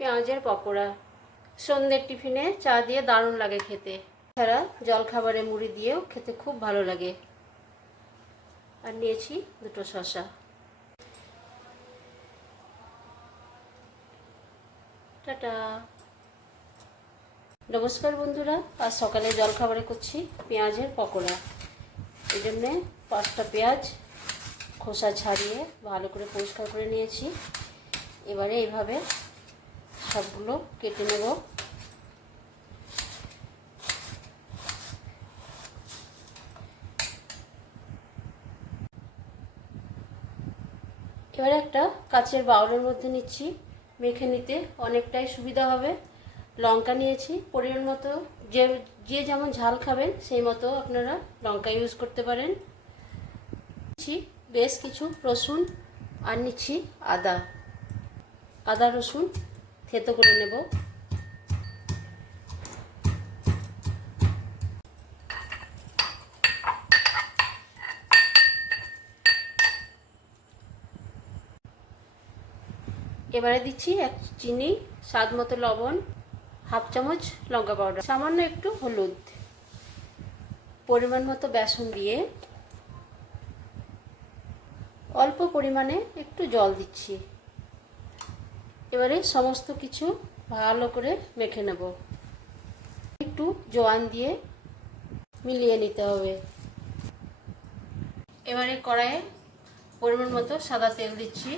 পেঁয়াজের পকোড়া সন্ধ্যের টিফিনে চা দিয়ে দারুণ লাগে খেতে, ছাড়া জলখাবারে মুড়ি দিয়েও খেতে খুব ভালো লাগে। আর নিয়েছি দুটো শসা। টাটা। নমস্কার বন্ধুরা, আজ সকালে জলখাবারে করছি পেঁয়াজের পকোড়া। এই জন্যে 5টা পেঁয়াজ খোসা ছাড়িয়ে ভালো করে পরিষ্কার করে নিয়েছি। এবারে এইভাবে সবগুলো কেটে নেব। এবারে একটা কাচের বাউলের মধ্যে নিচ্ছি, মেখে নিতে অনেকটাই সুবিধা হবে। লঙ্কা নিয়েছি পরিমাণ মতো, যে যেমন ঝাল খাবেন সেই মতো আপনারা লঙ্কা ইউজ করতে পারেন। বেশ কিছু রসুন আর নিচ্ছি আদা রসুন থেতো করে নেব। এবারে দিচ্ছি এক চিনি, স্বাদ মতো লবণ, হাফ চামচ লঙ্কা পাউডার, সামান্য একটু হলুদ, পরিমাণ মতো বেসন দিয়ে অল্প পরিমাণে একটু জল দিচ্ছি। এবারে সমস্ত কিছু ভালো করে মেখে নেব। একটু জোয়ান দিয়ে মিলিয়ে নিতে হবে। এবারে কড়াইয়ে পরিমাণ মতো সাদা তেল দিচ্ছি।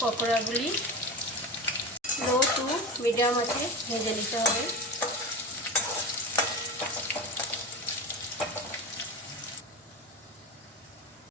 পকোড়াগুলি লো টু মিডিয়াম আছে ভেজে নিতে হবে।